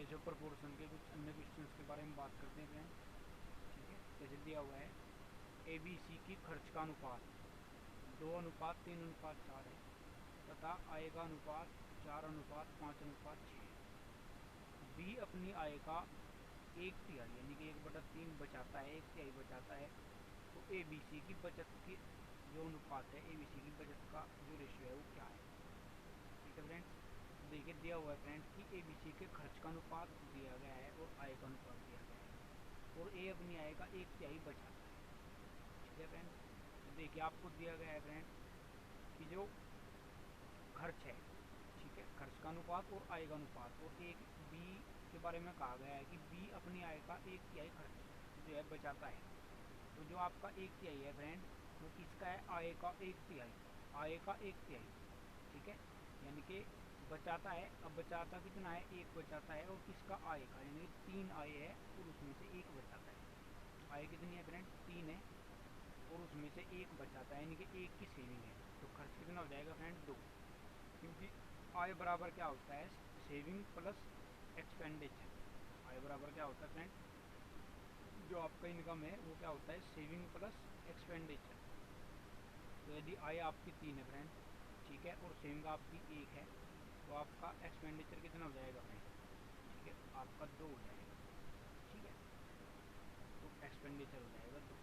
Ratio proportion के कुछ अन्य क्वेश्चंस के बारे में बात करते हैं फ्रेंड। ठीक है, जैसे दिया हुआ है ए बी सी की खर्च का अनुपात 2:3:4 है तथा आय का अनुपात 4:5:6 है। बी अपनी आय का 1/3 यानी कि 1/3 बचाता है, 1/3 बचाता है। तो ए बी सी की बचत की जो अनुपात है, ए बी सी की बचत का जो रेशियो है वो क्या है। ठीक है फ्रेंड, देखिए दिया हुआ है फ्रेंड कि ए बी सी के खर्च का अनुपात दिया गया है और आय का अनुपात दिया गया है और ए अपनी आय का 1/3 बचाता है। ठीक है फ्रेंड, तो देखिए आपको दिया गया है फ्रेंड कि जो खर्च है, ठीक है, खर्च का अनुपात और आय का अनुपात, और एक बी के बारे में कहा गया है कि बी अपनी आय का 1/3 खर्च जो है बचाता है। तो जो आपका 1/3 है फ्रेंड वो किसका है, आय का 1/3, आय का 1/3। ठीक है, यानी कि बचाता है। अब बचाता कितना है, 1 बचाता है, और किसका, आय का, यानी 3 आय है और उसमें से 1 बचाता है। आय कितनी है फ्रेंड, 3 है और उसमें से 1 बचाता है, यानी कि 1 की सेविंग है। तो खर्च कितना हो जाएगा फ्रेंड, 2। क्योंकि आय बराबर क्या होता है, सेविंग प्लस एक्सपेंडिचर। आय बराबर क्या होता है फ्रेंड, जो आपका इनकम है वो क्या होता है, सेविंग प्लस एक्सपेंडिचर। तो यदि आय आपकी 3 है फ्रेंड, ठीक है, और सेविंग आपकी 1 है, तो आपका एक्सपेंडिचर कितना हो जाएगा फ्रेंड, ठीक है, आपका 2 हो जाएगा। ठीक है, तो एक्सपेंडिचर हो जाएगा 2।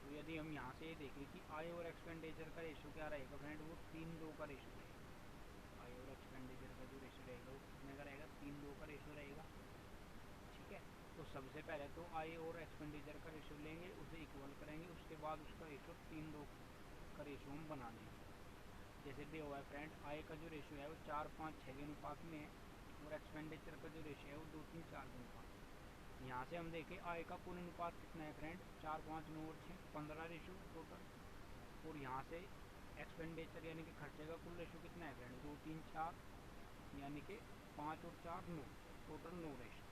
तो यदि हम यहाँ से ये देखें कि आय और एक्सपेंडिचर का रेशो क्या रहेगा फ्रेंड, वो 3:2 का रेशो रहेगा। आय और एक्सपेंडिचर का जो रेशो रहेगा वो कितने का रहेगा, 3:2 का रेशो रहेगा। ठीक है, तो सबसे पहले तो आय और एक्सपेंडिचर का रेशो लेंगे, उसे इक्वल करेंगे, उसके बाद उसका रेशो 3:2 का रेशो हम बना लेंगे। जैसे दिया हुआ है फ्रेंड, आय का जो रेशो है वो 4:5:6 के अनुपात में है और एक्सपेंडिचर का जो रेशो है वो 2:3:4 के अनुपात में। यहाँ से हम देखें आय का कुल अनुपात कितना है फ्रेंड, 4, 5, 9 और 6, 15 रेशो टोटल। और यहाँ से एक्सपेंडिचर यानी कि खर्चे का कुल रेशो कितना है फ्रेंड, 2:3:4, यानी कि 5 और 4 9, टोटल 9 रेशो।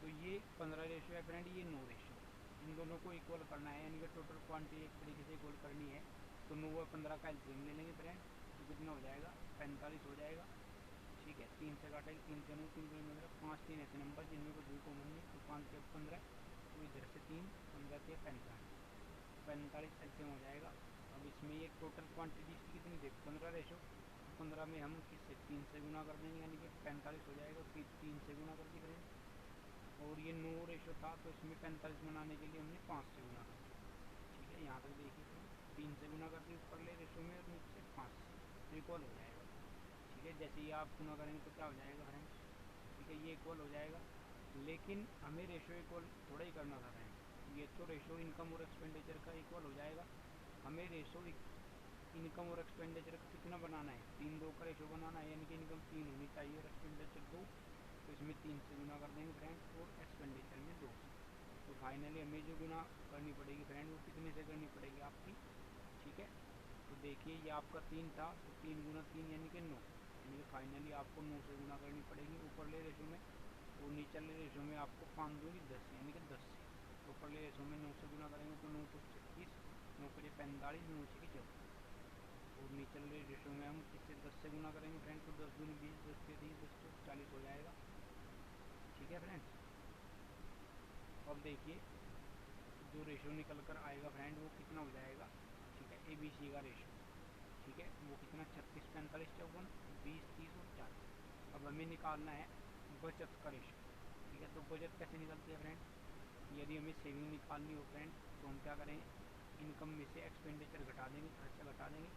तो ये 15 रेशो है फ्रेंड, ये 9 रेशो है। इन दोनों को इक्वल करना है, यानी कि टोटल क्वांटिटी एक तरीके से इक्वल करनी है। तो 9 और 15 का एलसीएम ले लेंगे फ्रेंड, तो कितना हो जाएगा, 45 हो जाएगा। ठीक है, 3 से काटेंगे, 3 से 9, 3 से 15, 5 3 ऐसे नंबर जिनमें कुछ भी कॉमन नहीं, तो 5 से 15, तो इधर से 3, 15 से 45 एलसीएम हो जाएगा। अब इसमें ये टोटल क्वांटिटी इसकी कितनी थी, 15 रेशो, तो 15 में हम किससे 3 से गुना कर देंगे, यानी कि 45 हो जाएगा, फिर 3 से गुना कर दी फ्रेंड। और ये 9 रेशो था तो इसमें 45 बनाने के लिए हमने 5 से गुना कर दिया। ठीक है, यहाँ तक देखिए फ्रेंड, 3 से गुना कर दी ऊपर ले रेशो में और नीचे से 5 से, तो इक्वल हो जाएगा। ठीक है, जैसे ये आप गुना करेंगे तो क्या हो जाएगा फ्रेंड, ठीक है, ये इक्वल हो जाएगा। लेकिन हमें रेशो इक्वल थोड़ा ही करना था फ्रेंड, ये तो रेशो इनकम और एक्सपेंडिचर का इक्वल हो जाएगा। हमें रेशो इनकम और एक्सपेंडिचर का कितना बनाना है, 3:2 का रेशो बनाना है, यानी कि इनकम 3 होनी चाहिए और एक्सपेंडिचर 2। तो इसमें 3 से गुना कर देंगे फ्रेंड और एक्सपेंडिचर में 2 से। तो फाइनली हमें जो गुना करनी पड़ेगी फ्रेंड वो कितने से करनी पड़ेगी आपकी, ठीक है। तो देखिए ये आपका 3 था, तो 3 गुना 3 यानी कि 9, यानी कि फाइनली आपको 9 से गुना करनी पड़ेगी ऊपरले रेशो में, और नीचले रेशो में आपको 5 दूनी 10 यानी कि 10 से। तो ऊपरले रेशो में 9 से गुना करेंगे तो 9 तो 36, 9 5 45, 9 6 14, और नीचले रेशो में हम किससे 10 से गुना करेंगे फ्रेंड, तो 10 दूनी 20, 10 से 30, 10 से 40 हो जाएगा। ठीक है फ्रेंड्स, अब देखिए जो रेशो निकल कर आएगा फ्रेंड वो कितना हो जाएगा, ठीक है, ए बी सी का रेशो, ठीक है, वो कितना 36, 45, 54, 20, 30 और 40। अब हमें निकालना है बचत का रेशो। ठीक है, तो बचत कैसे निकलती है फ्रेंड, यदि हमें सेविंग निकालनी हो फ्रेंड तो हम क्या करेंगे, इनकम में से एक्सपेंडिचर घटा देंगे, खर्चा घटा देंगे।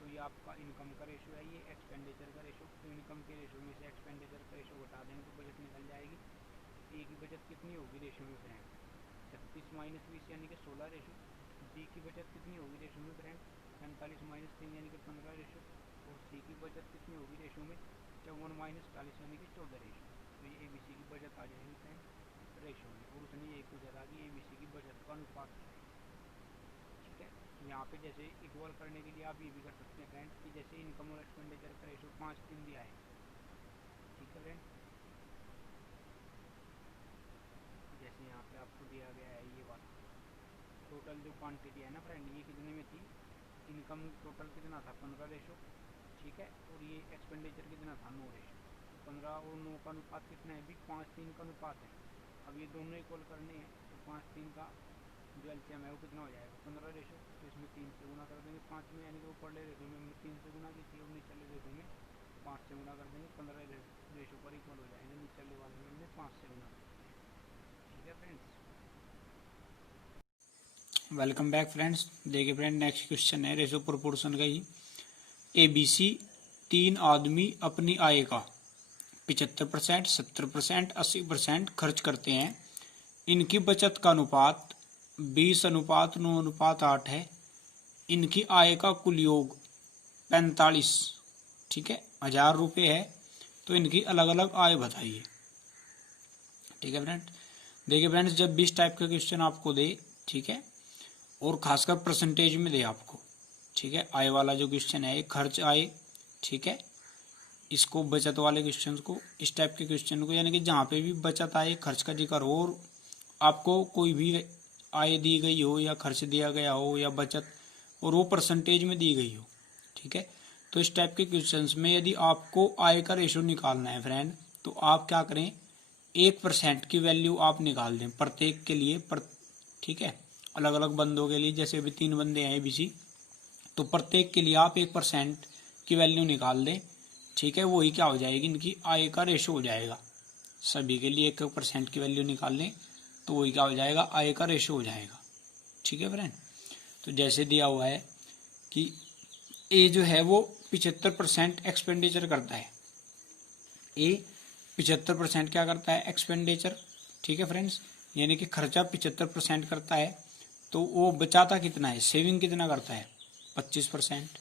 तो ये आपका इनकम का रेशो है, ये एक्सपेंडिचर का रेशो। तो इनकम के रेशो में से एक्सपेंडिचर का रेशो घटा देंगे तो बचत निकल जाएगी। ए की बचत कितनी होगी रेशो में फ्रेंड, 36 माइनस 20 यानी कि 16 रेशो। बी की बचत कितनी होगी रेशो में फ्रेंड, 45 माइनस 3 यानी कि 15 रेशो। और सी की बचत कितनी होगी रेशो में, 54 माइनस 40 यानी कि 14 रेशो। तो ये ए बी सी की बचत आ जाएगी फ्रेंड रेशो में, और उसने ये पूछा था कि ए बी सी की बचत का अनुपात क्या है। ठीक है, तो यहाँ पे जैसे इक्वल करने के लिए आप ये भी कर सकते हैं फ्रेंड कि जैसे इनकम और एक्सपेंडिचर का रेशो 5:3 दिया है, ठीक है फ्रेंड, जैसे यहाँ पे आपको दिया गया है ये वाला टोटल जो क्वांटिटी है ना फ्रेंड, ये कितने में थी, इनकम टोटल कितना था 15 रेशो, ठीक है, और ये एक्सपेंडिचर कितना था 9 रेशो। तो 15 और 9 का अनुपात कितना है भी 5:3 का अनुपात है। अब ये दोनों इक्वल करने हैं तो 5:3 का जो एलसीएम है वो कितना हो जाएगा 15 रेशो, तो इसमें 3 से गुना कर देंगे 5 में, यानी कि ऊपरले रेशो में हमने 3 से गुना की थी और निचले रेशो में 5 से गुना कर देंगे, 15 रेशो पर इक्वल हो जाएंगे, निचले वाले में हमने 5 से गुना कर दिया। ठीक है फ्रेंड्स, वेलकम बैक फ्रेंड्स। देखिए फ्रेंड, नेक्स्ट क्वेश्चन है रेशो प्रोपोर्शन का ही। ABC 3 आदमी अपनी आय का 75%, 70%, 80% खर्च करते हैं। इनकी बचत का अनुपात 20:9:8 है। इनकी आय का कुल योग 45, ठीक है, 1000 रुपये है। तो इनकी अलग अलग आय बताइए। ठीक है फ्रेंड, देखिए फ्रेंड्स, जब 20 टाइप का क्वेश्चन आपको दे, ठीक है, और खासकर परसेंटेज में दे आपको, ठीक है, आय वाला जो क्वेश्चन है खर्च आय, ठीक है, इसको बचत वाले क्वेश्चन को, इस टाइप के क्वेश्चन को, यानी कि जहाँ पे भी बचत आय खर्च का जिक्र हो और आपको कोई भी आय दी गई हो या खर्च दिया गया हो या बचत और वो परसेंटेज में दी गई हो, ठीक है, तो इस टाइप के क्वेश्चंस में यदि आपको आय का रेशो निकालना है फ्रेंड, तो आप क्या करें, 1% की वैल्यू आप निकाल दें प्रत्येक के लिए, ठीक है, अलग अलग बंदों के लिए, जैसे अभी 3 बंदे हैं ABC, तो प्रत्येक के लिए आप 1% की वैल्यू निकाल दें, ठीक है, वही क्या हो जाएगी, इनकी आय का रेशो हो जाएगा। सभी के लिए 1% की वैल्यू निकाल लें तो वही क्या हो जाएगा, आय का रेशो हो जाएगा। ठीक है फ्रेंड, तो जैसे दिया हुआ है कि ए जो है वो 75% एक्सपेंडिचर करता है, ए 75% क्या करता है, एक्सपेंडिचर, ठीक है फ्रेंड्स, यानी कि खर्चा 75% करता है, तो वो बचाता कितना है, सेविंग कितना करता है, 25%।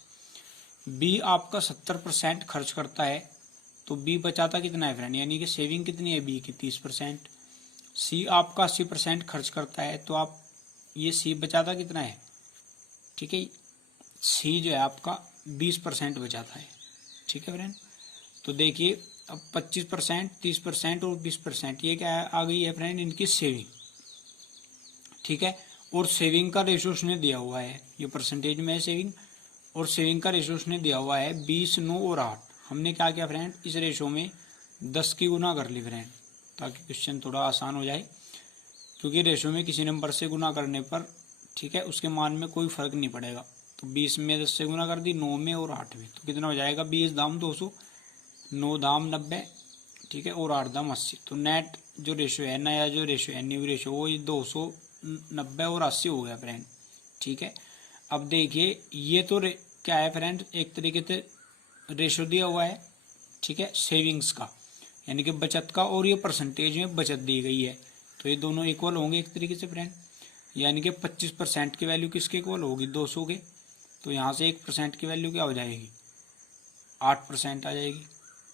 बी आपका 70% खर्च करता है, तो बी बचाता कितना है फ्रेंड, यानी कि सेविंग कितनी है बी की, 30%। सी आपका 80% खर्च करता है, तो आप ये सी बचाता कितना है, ठीक है, सी जो है आपका 20% बचाता है। ठीक है फ्रेंड, तो देखिए अब 25%, 30% और 20% ये क्या आ गई है फ्रेंड, इनकी सेविंग। ठीक है, और सेविंग का रेशो उसने दिया हुआ है, ये परसेंटेज में है सेविंग, और सेविंग का रेशो उसने दिया हुआ है 20, 9 और 8। हमने क्या किया फ्रेंड, इस रेशो में 10 की गुना कर ली फ्रेंड, ताकि क्वेश्चन थोड़ा आसान हो जाए, क्योंकि रेशो में किसी नंबर से गुना करने पर, ठीक है, उसके मान में कोई फर्क नहीं पड़ेगा। तो 20 में 10 से गुना कर दी, 9 में और 8 में, तो कितना हो जाएगा, 20 दाम 200, 9 दाम 90, ठीक है, और 8 दाम 80। तो नेट जो रेशो है, नया जो रेशो है, न्यू रेशो, वो 290 और 80 हो गया फ्रेंड। ठीक है, अब देखिए ये तो क्या है फ्रेंड, एक तरीके से रेशो दिया हुआ है, ठीक है, सेविंग्स का, यानी कि बचत का, और ये परसेंटेज में बचत दी गई है, तो ये दोनों इक्वल होंगे एक तरीके से फ्रेंड, यानी कि 25% की वैल्यू किसके इक्वल होगी, 200 के, तो यहाँ से 1% की वैल्यू क्या हो जाएगी, 8% आ जाएगी।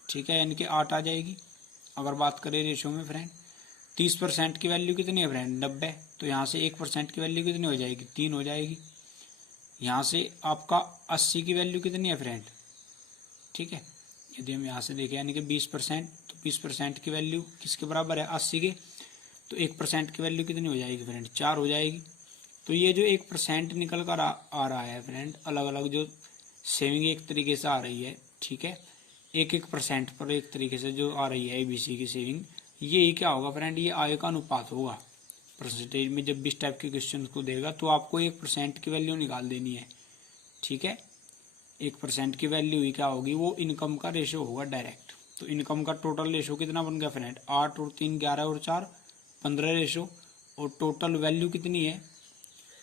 ठीक है, यानी कि 8 आ जाएगी। अगर बात करें रेशो में फ्रेंड, 30% की वैल्यू कितनी है फ्रेंड, 90, तो यहाँ से 1% की वैल्यू कितनी हो जाएगी, 3 हो जाएगी। यहाँ से आपका 80 की वैल्यू कितनी है फ्रेंड, ठीक है, यदि हम यहाँ से देखें, यानी कि 20%, तो 20% की वैल्यू किसके बराबर है, 80 के, तो 1% की वैल्यू कितनी हो जाएगी फ्रेंड, 4 हो जाएगी। तो ये जो 1% निकल कर आ रहा है फ्रेंड, अलग अलग जो सेविंग एक तरीके से आ रही है, ठीक है, 1% पर एक तरीके से जो आ रही है ABC की सेविंग, ये क्या होगा फ्रेंड, ये आय का अनुपात होगा। परसेंटेज में जब 20 टाइप के क्वेश्चन को देगा तो आपको 1% की वैल्यू निकाल देनी है। ठीक है, 1% की वैल्यू ही क्या होगी, वो इनकम का रेशो होगा डायरेक्ट। तो इनकम का टोटल रेशो कितना बन गया फ्रेंड, 8 और 3 11 और 4 15 रेशो, और टोटल वैल्यू कितनी है,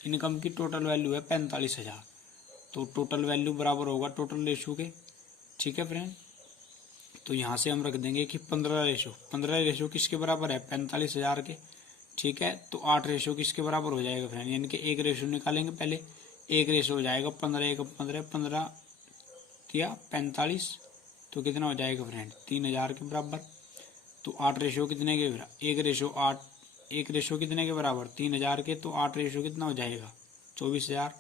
इनकम की टोटल वैल्यू है 45,000, तो टोटल वैल्यू बराबर होगा टोटल रेशो के। ठीक है फ्रेंड, तो यहाँ से हम रख देंगे कि 15 रेशो किसके बराबर है, 45,000 के। ठीक है, तो 8 रेशो किसके बराबर हो जाएगा फ्रेंड, यानी कि एक रेशो निकालेंगे पहले, एक रेशो हो जाएगा 15, 1 15, 15 किया 45, तो कितना हो जाएगा फ्रेंड, 3,000 के बराबर। तो 8 रेशो कितने के, एक रेशो 8, एक रेशो कितने के बराबर, 3,000 के, तो 8 रेशो कितना हो जाएगा, 24,000।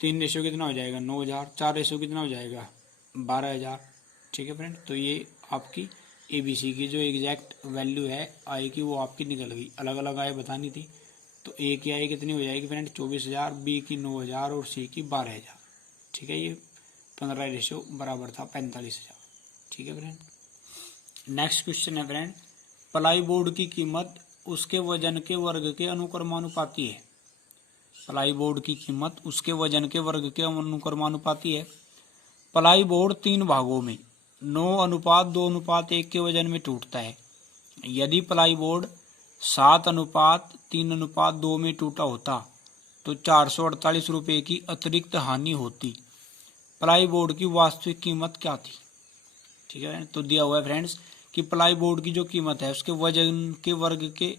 3 रेशो कितना हो जाएगा, 9,000। 4 रेशो कितना हो जाएगा, 12,000। ठीक है फ्रेंड, तो ये आपकी ABC की जो एग्जैक्ट वैल्यू है आय की, वो आपकी निकल गई। अलग अलग आय बतानी थी, तो A की आय कितनी हो जाएगी फ्रेंड, 24,000, B की 9,000 और C की 12,000। ठीक है, ये 15 रेशो बराबर था 45,000। ठीक है फ्रेंड, नेक्स्ट क्वेश्चन है फ्रेंड, प्लाई बोर्ड की कीमत उसके वजन के वर्ग के अनुक्रमानुपाती है। प्लाई बोर्ड की कीमत उसके वजन के वर्ग के अनुक्रमानुपाती है। प्लाई बोर्ड 3 भागों में 9:2:1 के वजन में टूटता है। यदि प्लाई बोर्ड 7:3:2 में टूटा होता तो 448 रुपये की अतिरिक्त हानि होती। प्लाई बोर्ड की वास्तविक कीमत क्या थी? ठीक है, तो दिया हुआ है फ्रेंड्स कि प्लाई बोर्ड की जो कीमत है उसके वजन के वर्ग के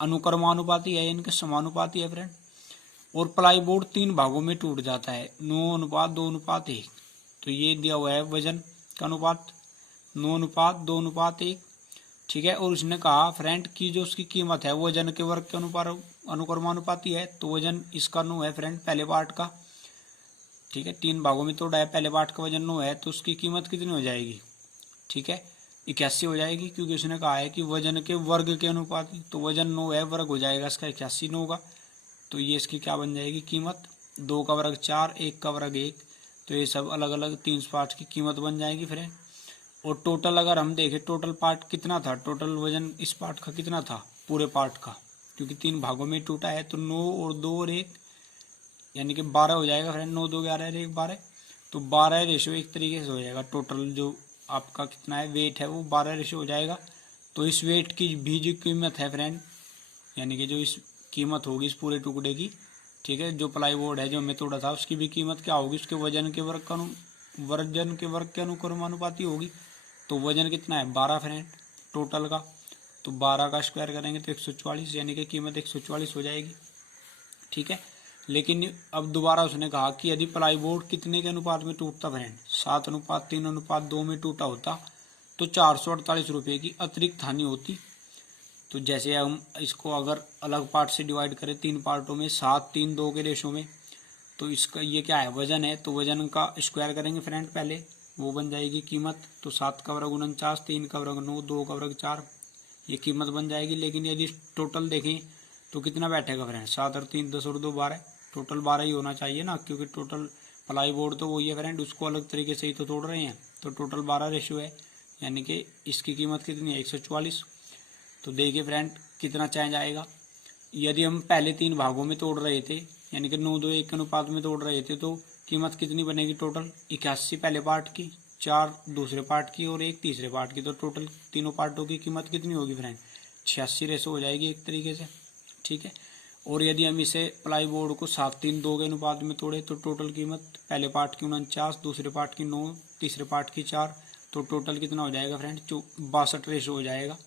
अनुक्रमानुपाती है, इनके समानुपाती है फ्रेंड। और प्लाई बोर्ड 3 भागों में टूट जाता है 9:2:1। तो ये दिया हुआ है वजन का अनुपात 9:2:1। ठीक है, और उसने कहा फ्रेंड कि जो उसकी कीमत है वजन के वर्ग के अनुक्रमानुपाती है। तो वजन इसका 9 है फ्रेंड, पहले पार्ट का। ठीक है, 3 भागों में तोड़ा है, पहले पार्ट का वजन 9 है, तो उसकी कीमत कितनी हो जाएगी? ठीक है, 81 हो जाएगी, क्योंकि उसने कहा है कि वजन के वर्ग के अनुपाती। तो वजन 9 है, वर्ग हो जाएगा इसका 81 होगा। तो ये इसकी क्या बन जाएगी कीमत? 2 का वर्ग 4, 1 का वर्ग 1। तो ये सब अलग अलग 3 पार्ट की कीमत बन जाएगी फ्रेंड। और टोटल अगर हम देखें टोटल पार्ट कितना था, टोटल वजन इस पार्ट का कितना था पूरे पार्ट का, क्योंकि 3 भागों में टूटा है। तो 9 और 2 और 1 यानी कि 12 हो जाएगा फ्रेंड। 9 2 11 1 12। तो 12 रेशो एक तरीके से हो जाएगा। टोटल जो आपका कितना है वेट है वो 12 रेशो हो जाएगा। तो इस वेट की भी जो कीमत है फ्रेंड, यानी कि जो इस कीमत होगी इस पूरे टुकड़े की, ठीक है, जो प्लाई बोर्ड है जो हमें तोड़ा था उसकी भी कीमत क्या होगी? उसके वजन के वर्ग के अनुक्रमानुपाती होगी। तो वजन कितना है? 12 फ्रेंड टोटल का। तो 12 का स्क्वायर करेंगे तो 144, यानी कि कीमत 144 हो जाएगी। ठीक है, लेकिन अब दोबारा उसने कहा कि यदि प्लाई बोर्ड कितने के अनुपात में टूटता फ्रेंड? 7:3:2 में टूटा होता तो 448 रुपये की अतिरिक्त हानि होती। तो जैसे हम इसको अगर अलग पार्ट से डिवाइड करें 3 पार्टों में 7:3:2 के रेशो में, तो इसका ये क्या है? वजन है। तो वजन का स्क्वायर करेंगे फ्रेंड पहले, वो बन जाएगी कीमत। तो 7 का वर्ग 49, 3 का वर्ग 9, 2 का वर्ग 4, ये कीमत बन जाएगी। लेकिन यदि टोटल देखें तो कितना बैठेगा फ्रेंड? 7 और 3 10 और 2 12, टोटल 12 ही होना चाहिए ना, क्योंकि टोटल प्लाई बोर्ड तो वही है फ्रेंड, उसको अलग तरीके से ही तो तोड़ रहे हैं। तो टोटल 12 रेशो है, यानी कि इसकी कीमत कितनी है? 144। तो देखिए फ्रेंड कितना चेंज आएगा। यदि हम पहले 3 भागों में तोड़ रहे थे, यानी कि 9:2:1 के अनुपात में तोड़ रहे थे, तो कीमत कितनी बनेगी टोटल? 81 पहले पार्ट की, 4 दूसरे पार्ट की और 1 तीसरे पार्ट की। तो टोटल तीनों पार्टों की कीमत कितनी होगी फ्रेंड? 86 रेशो हो जाएगी एक तरीके से। ठीक है, और यदि हम इसे प्लाई बोर्ड को 7:3:2 के अनुपात में तोड़े तो टोटल कीमत पहले पार्ट की 49, दूसरे पार्ट की 9, तीसरे पार्ट की 4। तो टोटल कितना हो जाएगा फ्रेंड? 62 रेशो हो जाएगा।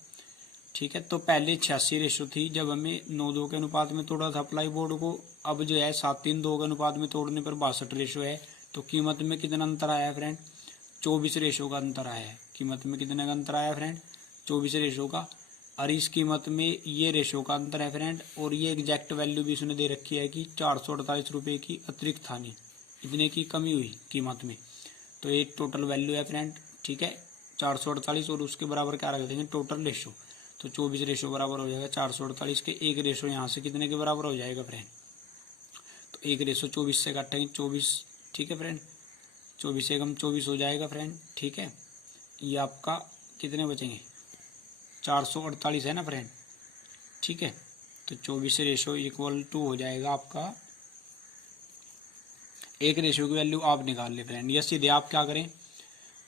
ठीक है, तो पहले 86 रेशो थी जब हमें 9:2 के अनुपात में तोड़ा था प्लाई बोर्ड को। अब जो है 7:3:2 के अनुपात में तोड़ने पर 62 रेशो है। तो कीमत में कितना अंतर आया है फ्रेंड? 24 रेशो का अंतर आया है। कीमत में कितने का अंतर आया फ्रेंड? 24 रेशो का। और इस कीमत में ये रेशो का अंतर है फ्रेंड। और ये एग्जैक्ट वैल्यू भी उसने दे रखी है कि 448 रुपये की अतिरिक्त हानि, इतने की कमी हुई कीमत में। तो ये टोटल वैल्यू है फ्रेंड। ठीक है, 448 और उसके बराबर क्या रख देंगे? Total ratio. तो 24 रेशो बराबर हो जाएगा 448 के। एक रेशो यहाँ से कितने के बराबर हो जाएगा फ्रेंड? तो एक रेशो 24 से काटेंगे 24। ठीक है फ्रेंड, 24 से कम 24 हो जाएगा फ्रेंड। ठीक है, ये आपका कितने बचेंगे? 448 है ना फ्रेंड। ठीक है, तो 24 रेशो इक्वल टू हो जाएगा आपका, एक रेशो की वैल्यू आप निकाल ले फ्रेंड। या सीधे आप क्या करें,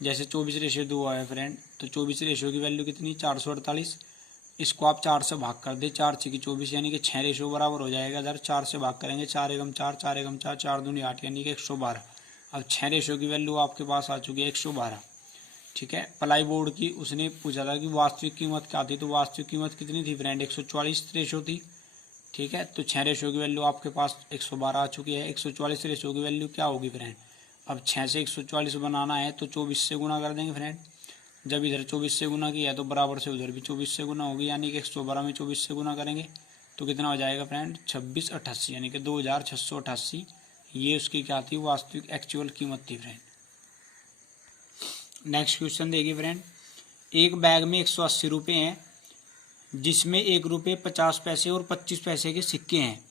जैसे 24 रेशो 2 है फ्रेंड, तो 24 रेशो की वैल्यू कितनी? 448। इसको आप 4 से भाग कर दे, 4 6 24, यानी कि 6 रेशो बराबर हो जाएगा। इधर 4 से भाग करेंगे, 4 एकम 4, 4 एकम 4, 4 दूनी 8, यानी कि 112। अब 6 रेशो की वैल्यू आपके पास आ चुकी है 112। ठीक है, प्लाई बोर्ड की उसने पूछा था कि वास्तविक कीमत क्या थी, तो वास्तविक कीमत कितनी थी फ्रेंड? 144 रेशो थी। ठीक है, तो 6 रेशो की वैल्यू आपके पास 112 आ चुकी है। 144 रेशो की वैल्यू क्या होगी फ्रेंड? अब 6 से 144 बनाना है तो 24 से गुना कर देंगे फ्रेंड। जब इधर 24 से गुना किया तो बराबर से उधर भी 24 से गुना होगी, यानी कि 112 में 24 से गुना करेंगे तो कितना हो जाएगा फ्रेंड? 2688, यानी कि 2688। ये उसकी क्या थी? वास्तविक एक्चुअल कीमत थी फ्रेंड। नेक्स्ट क्वेश्चन देखिए फ्रेंड, एक बैग में 180 रुपये हैं, जिसमें 1 रुपये 50 पैसे और 25 पैसे के सिक्के हैं।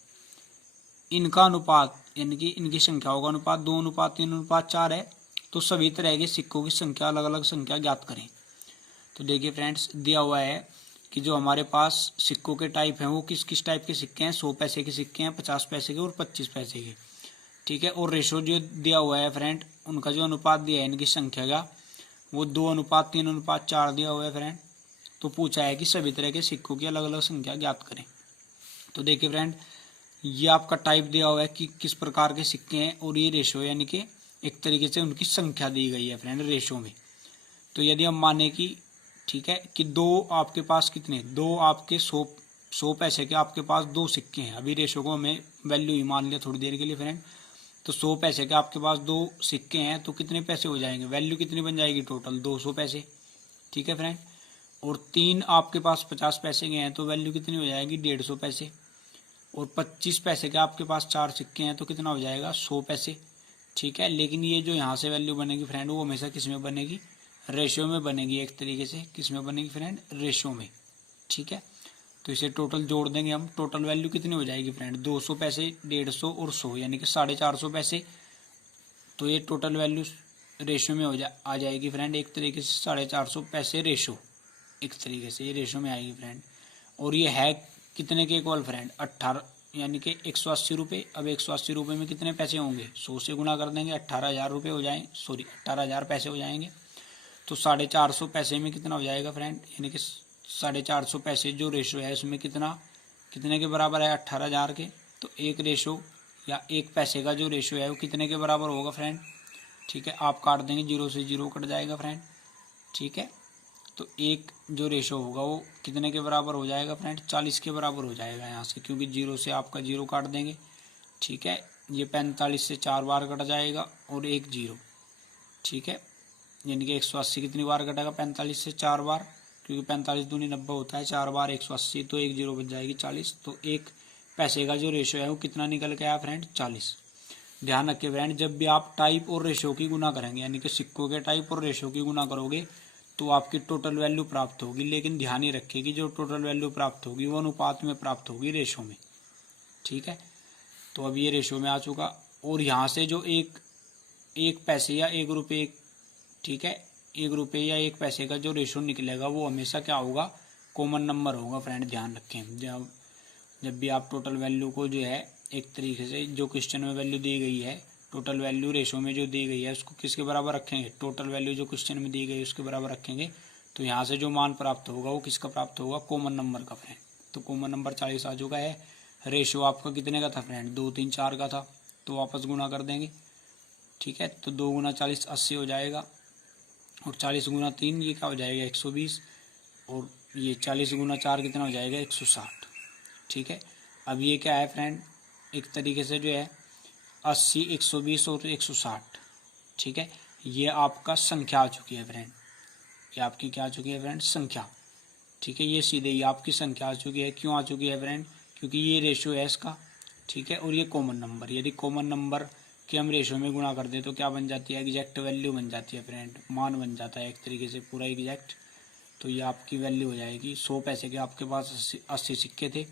इनका अनुपात, यानी कि इनकी संख्याओं का अनुपात 2:3:4 है। तो सभी तरह के सिक्कों की संख्या अलग अलग संख्या ज्ञात करें। तो देखिए फ्रेंड्स, दिया हुआ है कि जो हमारे पास सिक्कों के टाइप हैं वो किस किस टाइप के सिक्के हैं। 100 पैसे के सिक्के हैं, 50 पैसे के और 25 पैसे के, ठीक है। और रेशो जो दिया हुआ है फ्रेंड, उनका जो अनुपात दिया है इनकी संख्या का, वो 2:3:4 दिया हुआ है फ्रेंड। तो पूछा है कि सभी तरह के सिक्कों की अलग अलग संख्या ज्ञात करें। तो देखिए फ्रेंड, ये आपका टाइप दिया हुआ है कि किस प्रकार के सिक्के हैं, और ये रेशो यानी कि एक तरीके से उनकी संख्या दी गई है फ्रेंड रेशो में। तो यदि हम माने कि ठीक है कि दो आपके पास कितने, दो आपके 100 पैसे के आपके पास 2 सिक्के हैं। अभी रेशो को हमें वैल्यू ही मान लिया थोड़ी देर के लिए फ्रेंड। तो 100 पैसे के आपके पास 2 सिक्के हैं, तो कितने पैसे हो जाएंगे, वैल्यू कितनी बन जाएगी टोटल, 200 पैसे, ठीक है फ्रेंड। और 3 आपके पास 50 पैसे के हैं, तो वैल्यू कितनी हो जाएगी, 150 पैसे। और 25 पैसे के आपके पास 4 सिक्के हैं, तो कितना हो जाएगा, 100 पैसे, ठीक है। लेकिन ये जो यहाँ से वैल्यू बनेगी फ्रेंड, वो हमेशा किस में बनेगी, रेशियो में बनेगी। एक तरीके से किस में बनेगी फ्रेंड, रेशियो में, ठीक है। तो इसे टोटल जोड़ देंगे हम, टोटल वैल्यू कितनी हो जाएगी फ्रेंड, 200 पैसे, 150 और 100 यानी कि 450 पैसे। तो ये टोटल वैल्यू रेशियो में आ जाएगी फ्रेंड, एक तरीके से 450 पैसे रेशो, एक तरीके से ये रेशो में आएगी फ्रेंड। और ये है कितने के इक्वल फ्रेंड, 18 यानी कि 180 रुपये। अब 180 रुपये में कितने पैसे होंगे, 100 से गुना कर देंगे, 18,000 रुपये हो जाएंगे, 18,000 पैसे हो जाएंगे। तो 450 पैसे में कितना हो जाएगा फ्रेंड, यानी कि 450 पैसे जो रेशो है उसमें कितने के बराबर है, 18,000 के। तो एक रेशो या एक पैसे का जो रेशो है वो कितने के बराबर होगा फ्रेंड, ठीक है। आप काट देंगे, 0 से 0 कट जाएगा फ्रेंड, ठीक है। तो एक जो रेशो होगा वो कितने के बराबर हो जाएगा फ्रेंड, 40 के बराबर हो जाएगा यहाँ से, क्योंकि 0 से आपका 0 काट देंगे, ठीक है। ये 45 से 4 बार कट जाएगा और एक 0, ठीक है। यानी कि 180 कितनी बार कटेगा, 45 से 4 बार, क्योंकि 45 दूनी 90 होता है, 4 बार 180, तो एक 0 बच जाएगी 40। तो एक पैसे का जो रेशो है वो कितना निकल के आया फ्रेंड, 40। ध्यान रखिए फ्रेंड, जब भी आप टाइप और रेशो की गुना करेंगे, यानी कि सिक्कों के टाइप और रेशो की गुना करोगे, तो आपकी टोटल वैल्यू प्राप्त होगी। लेकिन ध्यान ही रखिए कि जो टोटल वैल्यू प्राप्त होगी वो अनुपात में प्राप्त होगी, रेशो में, ठीक है। तो अब ये रेशो में आ चुका। और यहाँ से जो एक पैसे या 1 रुपये, ठीक है, 1 रुपये या 1 पैसे का जो रेशो निकलेगा वो हमेशा क्या होगा, कॉमन नंबर होगा फ्रेंड। ध्यान रखें, जब भी आप टोटल वैल्यू को जो है एक तरीके से जो क्वेश्चन में वैल्यू दी गई है, टोटल वैल्यू रेशो में जो दी गई है उसको किसके बराबर रखेंगे, टोटल वैल्यू जो क्वेश्चन में दी गई है उसके बराबर रखेंगे। तो यहाँ से जो मान प्राप्त होगा वो किसका प्राप्त होगा, कॉमन नंबर का फ्रेंड। तो कॉमन नंबर 40 आ चुका है। रेशो आपका कितने का था फ्रेंड, 2, 3, 4 का था, तो वापस गुना कर देंगे, ठीक है। तो 2 गुना 40 80 हो जाएगा, और 40 गुना 3 ये क्या हो जाएगा, 120, और ये 40 गुना 4 कितना हो जाएगा, 160, ठीक है। अब ये क्या है फ्रेंड, एक तरीके से जो है 80, 120 और 160, ठीक है। ये आपका संख्या आ चुकी है फ्रेंड, ये आपकी क्या आ चुकी है फ्रेंड, संख्या, ठीक है। ये सीधे ही आपकी संख्या आ चुकी है। क्यों आ चुकी है फ्रेंड, क्योंकि ये रेशो है इसका, ठीक है। और ये कॉमन नंबर, यदि कॉमन नंबर के हम रेशो में गुणा कर दे तो क्या बन जाती है, एग्जैक्ट वैल्यू बन जाती है फ्रेंड, मान बन जाता है एक तरीके से पूरा एग्जैक्ट। तो ये आपकी वैल्यू हो जाएगी। 100 पैसे के आपके पास 80 सिक्के थे,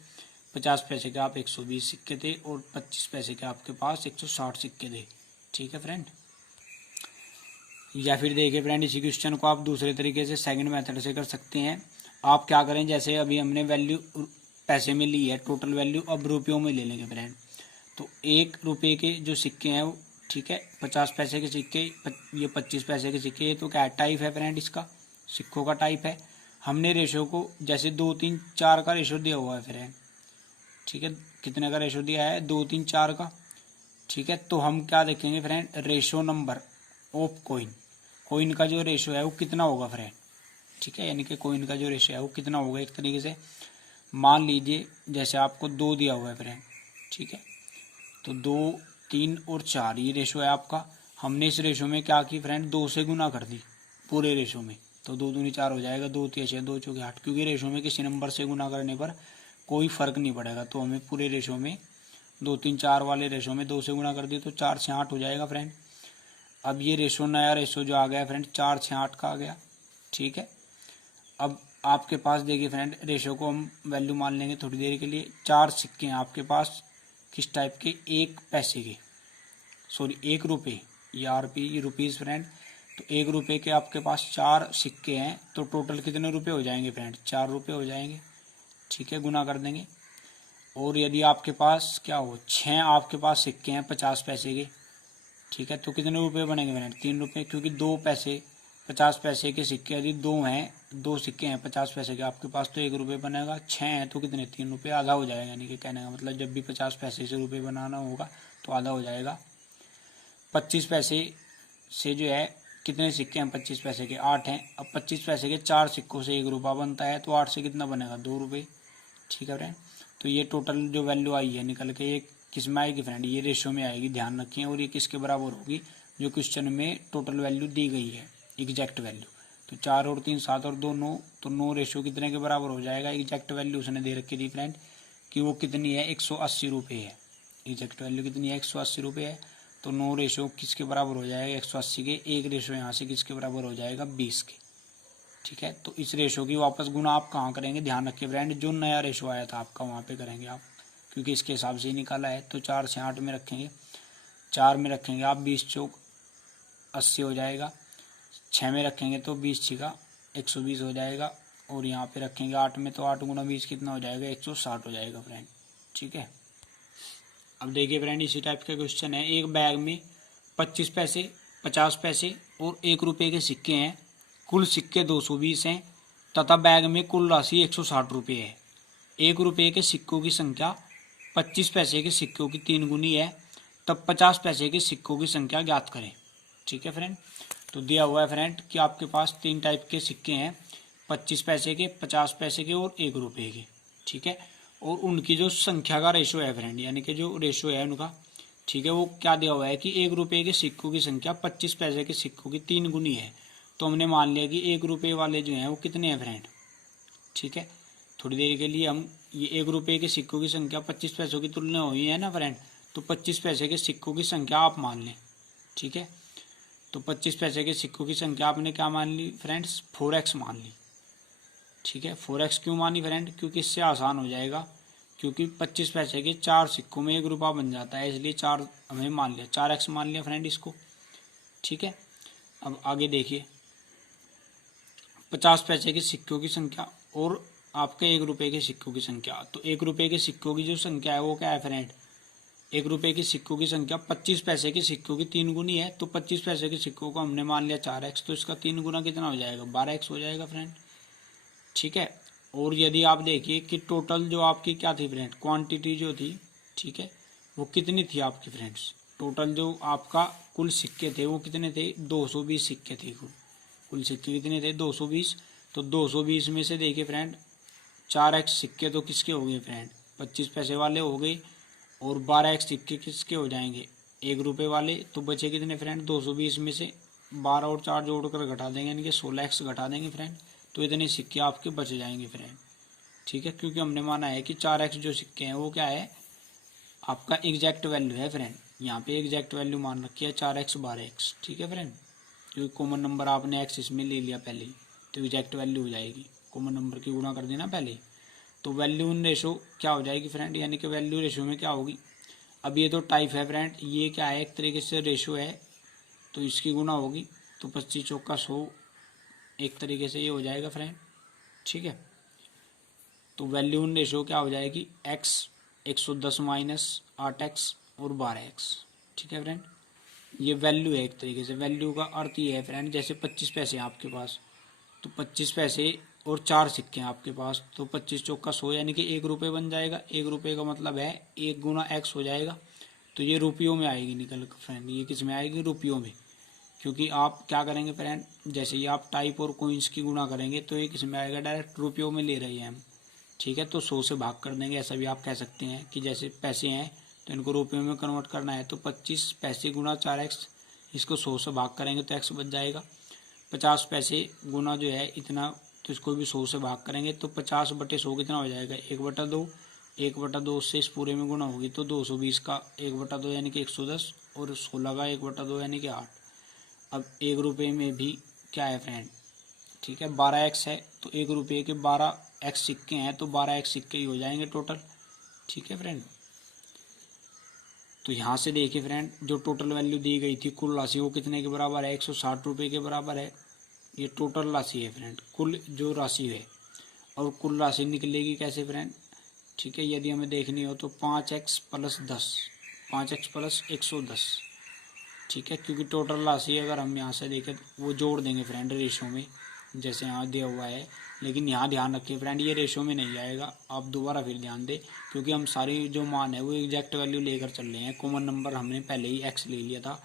50 पैसे के आप 120 सिक्के थे, और 25 पैसे के आपके पास 160 सिक्के थे, ठीक है फ्रेंड। या फिर देखिए फ्रेंड, इसी क्वेश्चन को आप दूसरे तरीके से सेकंड मेथड से कर सकते हैं। आप क्या करें, जैसे अभी हमने वैल्यू पैसे में ली है, टोटल वैल्यू अब रुपयों में ले लेंगे फ्रेंड। तो 1 रुपये के जो सिक्के हैं वो, ठीक है, 50 पैसे के सिक्के, ये 25 पैसे के सिक्के, ये तो क्या टाइप है फ्रेंड, इसका सिक्कों का टाइप है। हमने रेशो को जैसे 2, 3, 4 का रेशो दिया हुआ है फ्रेंड, ठीक है। कितने का रेशो दिया है, 2, 3, 4 का, ठीक है। तो हम क्या देखेंगे friend, ratio number of coin, coin का जो रेशो है वो कितना होगा फ्रेंड, ठीक है। यानी कि कोइन का जो रेशो है वो कितना होगा, एक तरीके से मान लीजिए जैसे आपको 2 दिया हुआ है फ्रेंड, ठीक है। तो 2, 3 और 4 ये रेशो है आपका। हमने इस रेशो में क्या की फ्रेंड, 2 से गुना कर दी पूरे रेशो में, तो 2 दूनी 4 हो जाएगा, 2 3 6 2 चौके 8, क्योंकि रेशो में किसी नंबर से गुना करने पर कोई फर्क नहीं पड़ेगा। तो हमें पूरे रेशो में 2, 3, 4 वाले रेशो में 2 से गुना कर दिए, तो 4 6 8 हो जाएगा फ्रेंड। अब ये रेशो, नया रेशो जो आ गया फ्रेंड, 4 6 8 का आ गया, ठीक है। अब आपके पास देखिए फ्रेंड, रेशो को हम वैल्यू मान लेंगे थोड़ी देर के लिए। 4 सिक्के हैं आपके पास, किस टाइप के, 1 पैसे के, सॉरी 1 रुपये, ये आरपी रुपीज़ फ्रेंड, तो 1 रुपये के आपके पास 4 सिक्के हैं, तो टोटल कितने रुपए हो जाएंगे फ्रेंड? 4 रुपये हो जाएंगे। ठीक है, गुना कर देंगे। और यदि आपके पास क्या हो 6 आपके पास सिक्के हैं 50 पैसे के, ठीक है, तो कितने रुपए बनेंगे फ्रेंड? 3 रुपये, क्योंकि 2 पैसे 50 पैसे के सिक्के यदि 2 हैं, 2 सिक्के हैं 50 पैसे के आपके पास, तो 1 रुपये बनेगा। 6 हैं तो कितने? 3 रुपये, आधा हो जाएगा। यानी कि कहने का मतलब जब भी 50 पैसे से रुपये बनाना होगा तो आधा हो जाएगा। 25 पैसे से जो है कितने सिक्के हैं 25 पैसे के? 8 हैं। अब 25 पैसे के 4 सिक्कों से 1 रुपया बनता है, तो 8 से कितना बनेगा? 2 रुपये। ठीक है फ्रेंड, तो ये टोटल जो वैल्यू आई है निकल के, ये किस में आएगी फ्रेंड? ये रेशो में आएगी, ध्यान रखिए। और ये किसके बराबर होगी? जो क्वेश्चन में टोटल वैल्यू दी गई है, एग्जैक्ट वैल्यू। तो 4 और 3 7 और 2 9, तो 9 रेशो कितने के बराबर हो जाएगा? एग्जैक्ट वैल्यू उसने दे रखी थी फ्रेंड कि वो कितनी है? 180 रुपये है। एग्जैक्ट वैल्यू कितनी है? 180 रुपये है। तो 9 रेशो किसके बराबर हो जाएगा? 180 के। 1 रेशो यहाँ से किसके बराबर हो जाएगा? 20 के। ठीक है, तो इस रेशो की वापस गुना आप कहाँ करेंगे? ध्यान रखिए फ्रेंड, जो नया रेशो आया था आपका वहाँ पे करेंगे आप, क्योंकि इसके हिसाब से ही निकाला है। तो 4 से 8 में रखेंगे, 4 में रखेंगे आप 20 चौक 80 हो जाएगा। 6 में रखेंगे तो 20 छिका 120 हो जाएगा। और यहाँ पे रखेंगे 8 में, तो 8 गुना 20 कितना हो जाएगा? 160 हो जाएगा फ्रेंड। ठीक है, अब देखिए फ्रेंड, इसी टाइप का क्वेश्चन है। एक बैग में 25 पैसे 50 पैसे और 1 रुपये के सिक्के हैं। कुल सिक्के 220 हैं तथा बैग में कुल राशि 160 रुपये है। 1 रुपये के सिक्कों की संख्या 25 पैसे के सिक्कों की 3 गुनी है, तब 50 पैसे के सिक्कों की संख्या ज्ञात करें। ठीक है फ्रेंड, तो दिया हुआ है फ्रेंड कि आपके पास 3 टाइप के सिक्के हैं, 25 पैसे के, 50 पैसे के और 1 रुपये के। ठीक है, और उनकी जो संख्या का रेशो है फ्रेंड, यानी कि जो रेशो है उनका, ठीक है, वो क्या दिया हुआ है कि 1 रुपये के सिक्कों की संख्या 25 पैसे के सिक्कों की 3 गुनी है। तो हमने मान लिया कि 1 रुपये वाले जो हैं वो कितने हैं फ्रेंड? ठीक है, थोड़ी देर के लिए हम ये 1 रुपये के सिक्कों की संख्या 25 पैसों की तुलना हुई है ना फ्रेंड, तो 25 पैसे के सिक्कों की संख्या आप मान लें। ठीक है, तो 25 पैसे के सिक्कों की संख्या आपने क्या मान ली फ्रेंड्स? 4x मान ली। ठीक है, 4x क्यों मानी फ्रेंड? क्योंकि इससे आसान हो जाएगा, क्योंकि 25 पैसे के 4 सिक्कों में 1 रुपया बन जाता है, इसलिए 4 हमें मान लिया, 4x मान लिया फ्रेंड इसको। ठीक है, अब आगे देखिए, 50 पैसे के सिक्कों की संख्या और आपके 1 रुपये के सिक्कों की संख्या। तो 1 रुपये के सिक्कों की जो संख्या है वो क्या है फ्रेंड? 1 रुपये के सिक्कों की संख्या 25 पैसे के सिक्कों की 3 गुनी है। तो 25 पैसे के सिक्कों को हमने मान लिया 4x, तो इसका 3 गुना कितना हो जाएगा? 12x हो जाएगा फ्रेंड। ठीक है, और यदि आप देखिए कि टोटल जो आपकी क्या थी फ्रेंड, क्वांटिटी जो थी, ठीक है, वो कितनी थी आपकी फ्रेंड्स? टोटल जो आपका कुल सिक्के थे वो कितने थे? 220 सिक्के थे। कुल सिक्के कितने थे? 220। तो 220 में से देखिए फ्रेंड, 4x सिक्के तो किसके हो गए फ्रेंड? 25 पैसे वाले हो गए। और 12x सिक्के किसके हो जाएंगे? 1 रुपये वाले। तो बचे कितने फ्रेंड? 220 में से 12 और 4 जोड़कर घटा देंगे, यानी कि 16x घटा देंगे फ्रेंड, तो इतने सिक्के आपके बच जाएंगे फ्रेंड। ठीक है, क्योंकि हमने माना है कि 4x जो सिक्के हैं वो क्या है? आपका एग्जैक्ट वैल्यू है फ्रेंड। यहाँ पे एग्जैक्ट वैल्यू मान रखी है 4x 12x। ठीक है फ्रेंड, क्योंकि कॉमन नंबर आपने x इसमें ले लिया पहले ही, तो एग्जैक्ट वैल्यू हो जाएगी। कॉमन नंबर की गुणा कर देना पहले, तो वैल्यू इन रेशो क्या हो जाएगी फ्रेंड? यानी कि वैल्यू रेशो में क्या होगी? अब ये तो टाइप है फ्रेंड, ये क्या है? एक तरीके से रेशो है, तो इसकी गुणा होगी, तो 25 चौका 100 एक तरीके से ये हो जाएगा फ्रेंड। ठीक है, तो वैल्यू इन रेशो क्या हो जाएगी? x 110 माइनस 8x और 12x। ठीक है फ्रेंड, ये वैल्यू है। एक तरीके से वैल्यू का अर्थ ये है फ्रेंड, जैसे 25 पैसे हैं आपके पास, तो 25 पैसे और 4 सिक्के हैं आपके पास, तो 25 चौका 100, यानी कि 1 रुपये बन जाएगा। 1 रुपये का मतलब है 1 गुना x हो जाएगा, तो ये रुपयों में आएगी निकल फ्रेंड। ये किस में आएगी? रुपयों में, क्योंकि आप क्या करेंगे फ्रेंड, जैसे ही आप टाइप और कोइंस की गुणा करेंगे तो ये किस में आएगा? डायरेक्ट रुपयों में ले रहे हैं हम। ठीक है, तो 100 से भाग कर देंगे, ऐसा भी आप कह सकते हैं कि जैसे पैसे हैं तो इनको रुपयों में कन्वर्ट करना है, तो 25 पैसे गुना 4x, इसको 100 से भाग करेंगे तो x बच जाएगा। 50 पैसे गुना जो है इतना, तो इसको भी 100 से भाग करेंगे, तो 50 बटे 100 कितना हो जाएगा? 1/2। 1/2 से इस पूरे में गुना होगी, तो 220 का 1/2 यानी कि 110, और 16 का 1/2 यानी कि 8। अब 1 रुपये में भी क्या है फ्रेंड? ठीक है, 12x है, तो 1 रुपये के 12x सिक्के हैं, तो 12x सिक्के ही हो जाएंगे टोटल। ठीक है फ्रेंड, तो यहाँ से देखिए फ्रेंड, जो टोटल वैल्यू दी गई थी कुल राशि वो कितने के बराबर है, 160 रुपये के बराबर है। ये टोटल राशि है फ्रेंड, कुल जो राशि है। और कुल राशि निकलेगी कैसे फ्रेंड, ठीक है, यदि हमें देखनी हो तो 5x + 10, 5x + 110, ठीक है, क्योंकि टोटल राशि अगर हम यहाँ से देखें तो वो जोड़ देंगे फ्रेंड रेशो में, जैसे यहाँ दिया हुआ है। लेकिन यहाँ ध्यान रखिए फ्रेंड, ये रेशो में नहीं आएगा, आप दोबारा फिर ध्यान दें, क्योंकि हम सारी जो मान है वो एग्जैक्ट वैल्यू लेकर चल रहे हैं। कॉमन नंबर हमने पहले ही x ले लिया था,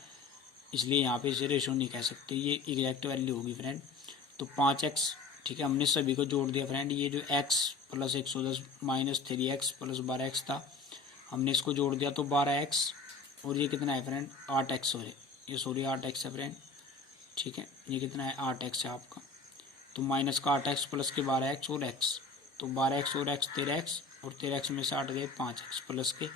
इसलिए यहाँ पे इसे रेशो नहीं कह सकते, ये एग्जैक्ट वैल्यू होगी फ्रेंड। तो 5x, ठीक है, हमने सभी को जोड़ दिया फ्रेंड। ये जो x + 110 - 3x + 12x था, हमने इसको जोड़ दिया तो 12x, और ये कितना है फ्रेंड, 8x हो, ये सॉरी 8x है फ्रेंड, ठीक है, ये कितना है 8x है आपका। तो माइनस का 8x प्लस के 12x और x, तो 12x और x 13x, और 13x में से 8 गए 5x प्लस के,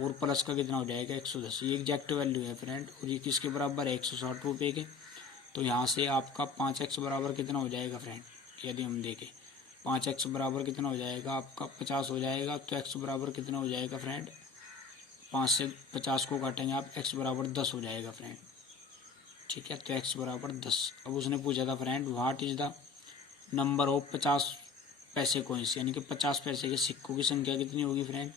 और प्लस का कितना हो जाएगा 110। ये एग्जैक्ट वैल्यू है फ्रेंड, और ये किसके बराबर है, 160 रुपये के। तो यहाँ से आपका 5x बराबर कितना हो जाएगा फ्रेंड, यदि हम देखें 5x बराबर कितना हो जाएगा आपका 50 हो जाएगा। तो x बराबर कितना हो जाएगा फ्रेंड, 5 से 50 को काटेंगे आप, x बराबर 10 हो जाएगा फ्रेंड, ठीक है। तो x बराबर 10। अब उसने पूछा था friend, what is the number of 50 पैसे कॉइन्स, यानी कि 50 पैसे के सिक्कों की संख्या कितनी होगी फ्रेंड।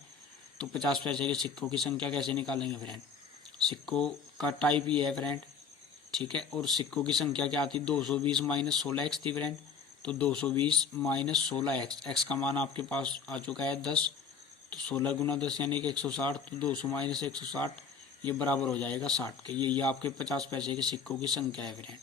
तो 50 पैसे के सिक्कों की संख्या कैसे निकालेंगे फ्रेंड, सिक्कों का टाइप ही है फ्रेंड, ठीक है। और सिक्कों की संख्या क्या आती, 220 - 16x थी फ्रेंड। तो 220 - 16x, x का मान आपके पास आ चुका है 10, तो 16 × 10 यानी कि 160। तो 200 - 160 ये बराबर हो जाएगा 60 के। ये आपके 50 पैसे के सिक्कों की संख्या है फ्रेंड।